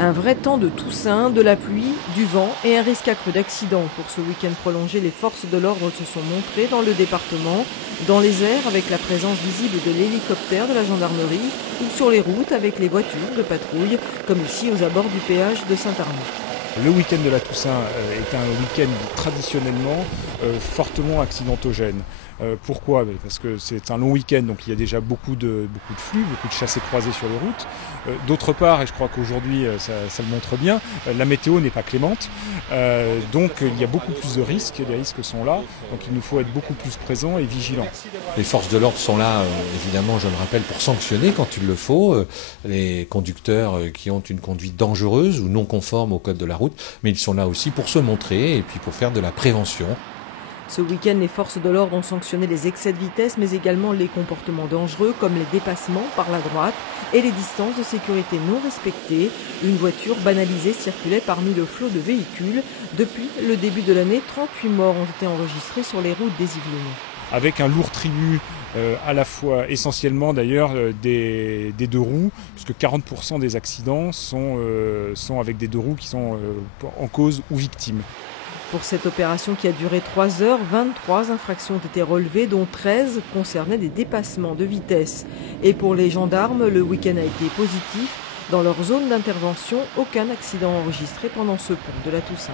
Un vrai temps de Toussaint, de la pluie, du vent et un risque accru d'accident. Pour ce week-end prolongé, les forces de l'ordre se sont montrées dans le département, dans les airs avec la présence visible de l'hélicoptère de la gendarmerie ou sur les routes avec les voitures de patrouille, comme ici aux abords du péage de Saint-Arnaud. Le week-end de la Toussaint est un week-end traditionnellement fortement accidentogène. Pourquoi? Parce que c'est un long week-end, donc il y a déjà beaucoup de flux, beaucoup de chassés-croisés sur les routes. D'autre part, et je crois qu'aujourd'hui ça le montre bien, la météo n'est pas clémente. Donc il y a beaucoup plus de risques, les risques sont là, donc il nous faut être beaucoup plus présents et vigilants. Les forces de l'ordre sont là, évidemment, je le rappelle, pour sanctionner quand il le faut les conducteurs qui ont une conduite dangereuse ou non conforme au code de la route, mais ils sont là aussi pour se montrer et puis pour faire de la prévention. Ce week-end, les forces de l'ordre ont sanctionné les excès de vitesse, mais également les comportements dangereux comme les dépassements par la droite et les distances de sécurité non respectées. Une voiture banalisée circulait parmi le flot de véhicules. Depuis le début de l'année, 38 morts ont été enregistrés sur les routes des Yvelines. Avec un lourd tribut à la fois, essentiellement d'ailleurs, des deux roues, puisque 40% des accidents sont avec des deux roues qui sont en cause ou victimes. Pour cette opération qui a duré 3 heures, 23 infractions ont été relevées, dont 13 concernaient des dépassements de vitesse. Et pour les gendarmes, le week-end a été positif. Dans leur zone d'intervention, aucun accident enregistré pendant ce pont de la Toussaint.